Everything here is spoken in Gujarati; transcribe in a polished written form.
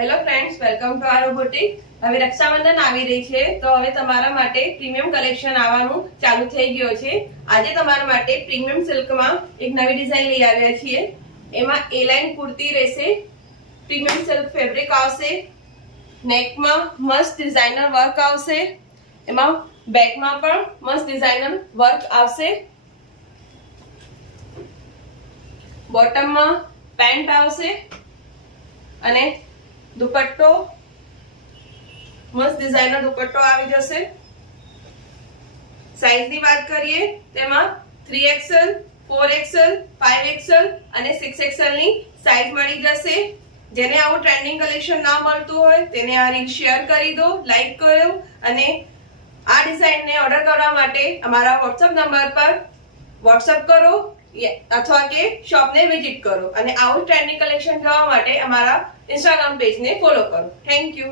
Hello friends, welcome to our boutique. હવે રક્ષાબંધન આવી રહી છે તો હવે તમારા માટે પ્રીમિયમ કલેક્શન આવવાનું ચાલુ થઈ ગયો છે। આજે તમારા માટે પ્રીમિયમ સિલ્કમાં એક નવી ડિઝાઇન લઈ આવ્યા છીએ। એમાં એ લાઇન કુર્તી રહેશે, પ્રીમિયમ સિલ્ક ફેબ્રિક આવશે, નેકમાં મસ્ત ડિઝાઇનર વર્ક આવશે, એમાં બેકમાં પણ મસ્ત ડિઝાઇનર વર્ક આવશે, બોટમમાં પેન્ટ આવશે અને दुपट्टो मस्त डिजाइनर दुपट्टो આવી જશે। સાઈઝ ની વાત કરીએ તેમાં 3XL, 4XL, 5XL અને 6XL ની સાઈઝ મળી જશે। જેને આવું ટ્રેન્ડિંગ કલેક્શન ના મળતું હોય તેને આ લિંક શેર કરી દો, લાઈક કરો અને આ ડિઝાઇન ને ઓર્ડર કરવા માટે અમારા WhatsApp નંબર પર WhatsApp કરો અથવા કે શોપ ને વિઝિટ કરો અને આવું ટ્રેન્ડિંગ કલેક્શન જોવા માટે અમારા Instagram પેજ ને ફોલો કરો। Thank you.